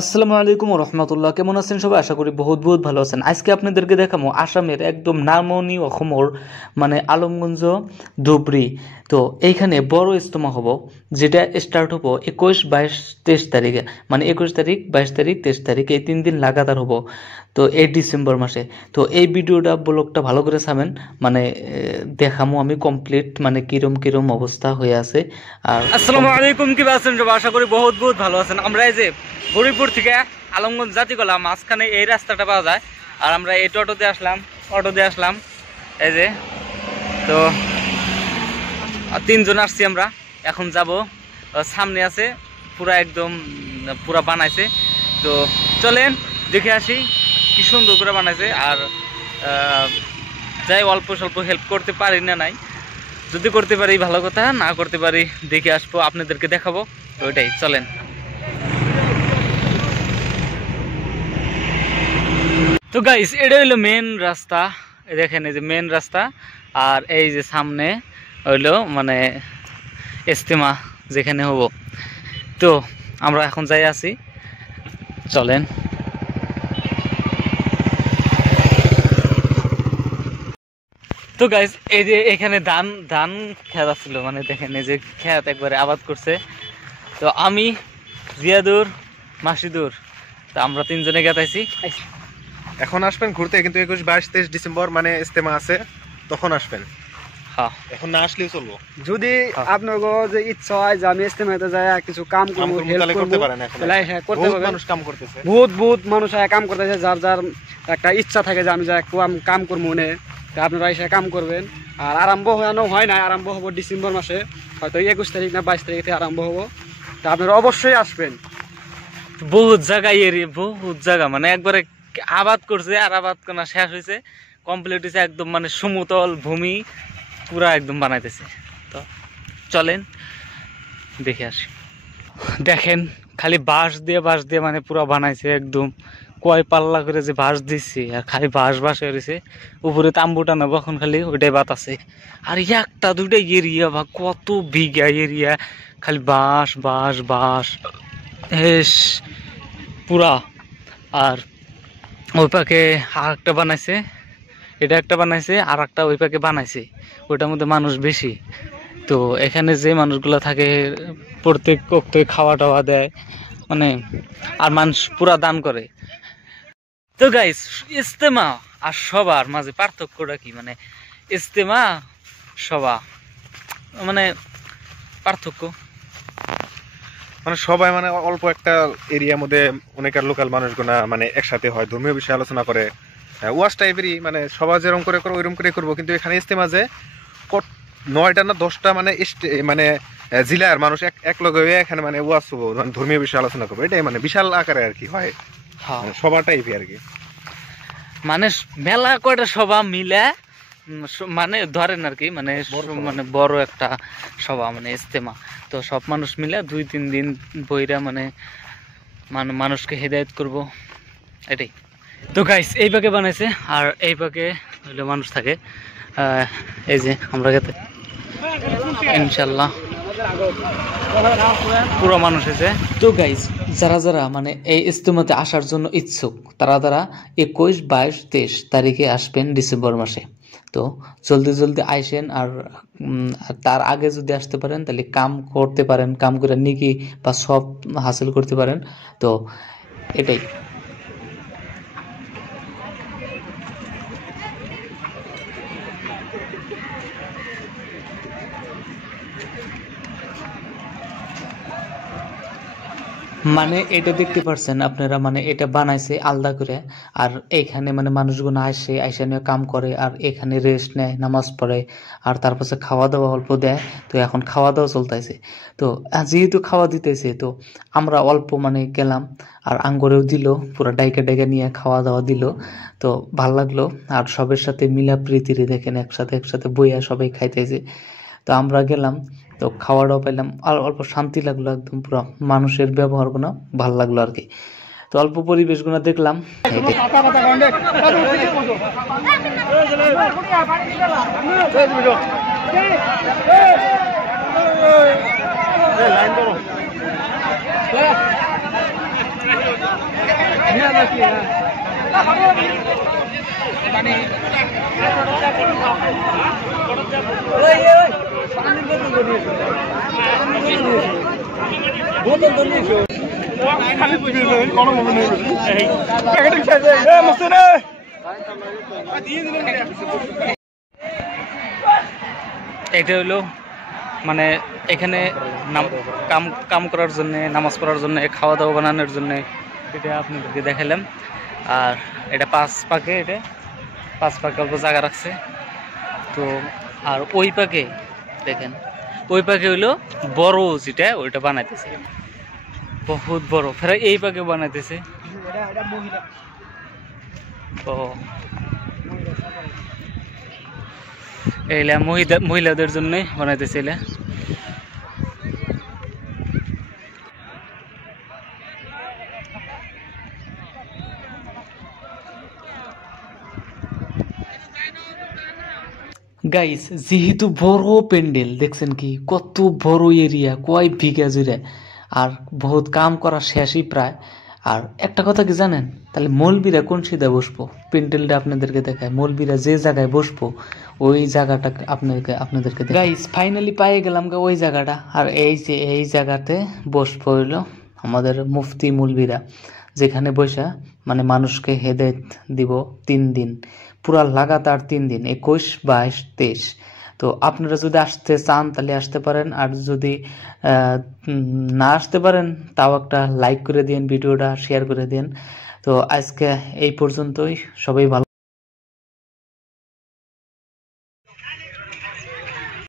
আসসালামু আলাইকুম রহমতুল্লাহ। কেমন আছেন সবাই? আশা করি বহুত বহুত ভালো আছেন। আজকে আপনাদেরকে দেখাবো আসামের একদম নামনি অসমৰ মানে আলমগঞ্জ ধুবড়ী। তো এইখানে বড় ইজতেমা হব, যেটা স্টার্ট হবো 21, 22, 23 তারিখে, মানে 21 তারিখ, 22 তারিখ, 23 তারিখ, এই 3 দিন লাগাতার হবো। তো এই ডিসেম্বর মাসে। তো এই ভিডিওটা ব্লগটা ভালো করে চাবেন, মানে দেখামো আমি কমপ্লিট মানে কিরম কিরম অবস্থা হয়ে আছে। আর আসসালামু আলাইকুম, কি আছেন সবাই? আশা করি বহুত বহুত ভালো আছেন। আমরা এই যে গরিবপুর থেকে আলমগঞ্জ জাতিগলা মাঝখানে এই রাস্তাটা পাওয়া যায়, আর আমরা এই অটো দিয়ে আসলাম এই যে। তো 3 জন আসছি আমরা, এখন যাব। সামনে আছে পুরা একদম পুরা বানাইছে। তো চলেন দেখে আসি কি সুন্দর করে বানাইছে। আর যাই অল্প স্বল্প হেল্প করতে পারি না নাই, যদি করতে পারি ভালো কথা, না করতে পারি দেখে আসবো, আপনাদেরকে দেখাবো। তো ওইটাই, চলেন। তো গাইস, এটা হইলো মেন রাস্তা, দেখেন এই যে মেন রাস্তা। আর এই যে সামনে হইলো মানে ইজতেমা যেখানে হবো। তো আমরা এখন যাই আছি, চলেন। তো গাইস, এই যে এখানে ধান খেত ছিল, মানে দেখেন এই যে খেত একবারে আবাদ করছে। তো আমি, জিয়াদুর, মাসিদুর, তো আমরা 3 জনে গেতাইছি। এখন আসবেন ঘুরতে, কিন্তু 21, 22, 23 ডিসেম্বর মানে ইজতেমা আছে, তখন আসবেন। হ্যাঁ, এখন না আসলেও চলবো। যদি আপনার যে ইচ্ছা হয় যে আমি ইজতেমাতে যাই কিছু কাম করবো, হেল্প করতে পারেন। বহুত মানুষ কাম করতেছে, বহুত মানুষ কাম করতেছে, যার যার একটা ইচ্ছা থাকে যে আমি যাই কাম করবো মনে, আপনারা এসে কাম করবেন। আর আরম্ভ হয় না, আরম্ভ হবো ডিসেম্বর মাসে, হয়তো 21 তারিখ না 22 তারিখ থেকে আরম্ভ হবো। তা আপনারা অবশ্যই আসবেন। বহুত জায়গা এরিয়া, বহুত জায়গা মানে একবারে আবাদ করছে, আর আবাদ করা শেষ হয়েছে, কমপ্লিট হয়েছে একদম, মানে সমতল ভূমি পুরা একদম বানাইতেছে। তো চলেন দেখে আসি। দেখেন খালি বাঁশ দিয়ে মানে পুরা বানাইছে একদম, কয় পাল্লা করে যে বাঁশ দিচ্ছে, আর খালি বাঁশ হয়ে রয়েছে। উপরে তাম্বুটা নেবো এখন, খালি ওইটাই বাত আছে। আর একটা দুইটা এরিয়া বা কত বিঘা এরিয়া, খালি বাঁশ হেস পুরা। আর ওই পাকে আর একটা বানাইছে, এটা একটা বানাইছে, আর একটা ওই পাকে বানাইছে, ওইটার মধ্যে মানুষ বেশি। তো এখানে যে মানুষগুলো থাকে প্রত্যেক খাওয়া টাওয়া দেয় মানে, আর মানুষ পুরা দান করে। তো গাইস, ইজতেমা আর সবার মাঝে পার্থক্যটা কি, মানে ইজতেমা সভা মানে পার্থক্য মানে সবাই মানে অল্প একটা এরিয়ার মধ্যে অনেকের লোকাল মানুষগুলা মানে একসাথে হয়, ধর্মীয় বিষয়ে আলোচনা করে, ওয়াজ টাইপেরই, মানে সবাই যেরকম করে ওইরকম করে করবো। কিন্তু এখানে ইজতেমা যে 9টা না 10টা মানে জেলার মানুষ এক লগে এখানে মানে ওয়াজ হবো, মানে ধর্মীয় বিষয়ে আলোচনা করবো, এটাই মানে বিশাল আকারে আর কি হয়, সবার টাইপই আর কি। মানে মেলা কয়টা সভা মিলে মানে ধরেন আর কি, মানে মানে বড় একটা সভা মানে ইজতেমা। তো সব মানুষ মিলে 2-3 দিন বইরা মানে মানুষকে হেদায়েত করব, এটাই। তো গাইস, এই পাকে বানাইছে, আর এই পাকে হইলে মানুষ থাকে। এই যে আমরা গেতে ইনশাল্লাহ পুরো মানুষ হয়েছে। তো গাইস, যারা মানে এই ইজতেমাতে আসার জন্য ইচ্ছুক, তারা 21, 22, 23 তারিখে আসবেন ডিসেম্বর মাসে। তো জলদি আইসেন। আর তার আগে যদি আসতে পারেন তাহলে কাম করতে পারেন, কাম করে নিকি বা সব হাসিল করতে পারেন। তো এটাই। মানে এটা দেখতে পারছেন আপনারা, মানে এটা বানাইছে আলাদা করে। আর এখানে মানে মানুষগুলো আইসে নিয়ে কাম করে, আর এখানে রেস্ট নেয়, নামাজ পড়ে, আর তারপর খাওয়া দাওয়া অল্প দেয়। তো এখন খাওয়া দাওয়া চলতেছে। তো যেহেতু খাওয়া দিতেছে, তো আমরা অল্প মানে গেলাম, আর আঙ্গরেও দিল, পুরো ডাইকা নিয়ে খাওয়া দাওয়া দিল। তো ভাল লাগলো। আর সবের সাথে মিলা প্রীতিরে দেখেন একসাথে বইয়া সবাই খাইতেছে। তো আমরা গেলাম, তো খাওয়াটাও পাইলাম, আর অল্প শান্তি লাগলো, একদম পুরো মানুষের ব্যবহারগুলো ভাল লাগলো আর কি। তো অল্প পরিবেশগুলো দেখলাম। এটা হলো মানে এখানে কাম কাম করার জন্য, নামাজ পড়ার জন্য, খাওয়া দাওয়া বানানোর জন্য এটা আপনাদেরকে দেখালাম। আর এটা 5 পাকে, এটা 5 পাকে অল্প জায়গা রাখছে। তো আর ওই পাকে দেখেন, ওই পাকে হইলো বড় যেটা ওইটা বানাইতেছে, বহুত বড়। ফের এই পাকে বানাইতেছে। তো এইলা মহিলাদের জন্য বানাইতেছে। এলা গাইস, যেহেতু বড় প্যান্ডেল দেখছেন কি কত বড় এরিয়া, কয় বিঘা জুড়ে, আর বহুত কাম করা শেষই প্রায়। আর একটা কথা কি জানেন, তাহলে মৌলবীরা কোন সিধা বসবো? প্যান্ডেলটা আপনাদেরকে দেখায়, মৌলবীরা যে জায়গায় বসবো ওই জায়গাটা আপনাদেরকে গাইস ফাইনালি পাই গেলাম ওই জায়গাটা। আর এই যে এই জায়গাতে বসবো হইলো আমাদের মুফতি মৌলবীরা, যেখানে বসা মানে মানুষকে হেদায়েত দিব 3 দিন, পুরা লাগাতার 3 দিন, 21, 22, 23। তো আপনারা যদি আসতে চান তাহলে আসতে পারেন, আর যদি না আসতে পারেন তাও একটা লাইক করে দিন, ভিডিওটা শেয়ার করে দিন। তো আজকে এই পর্যন্তই, সবাই ভালো।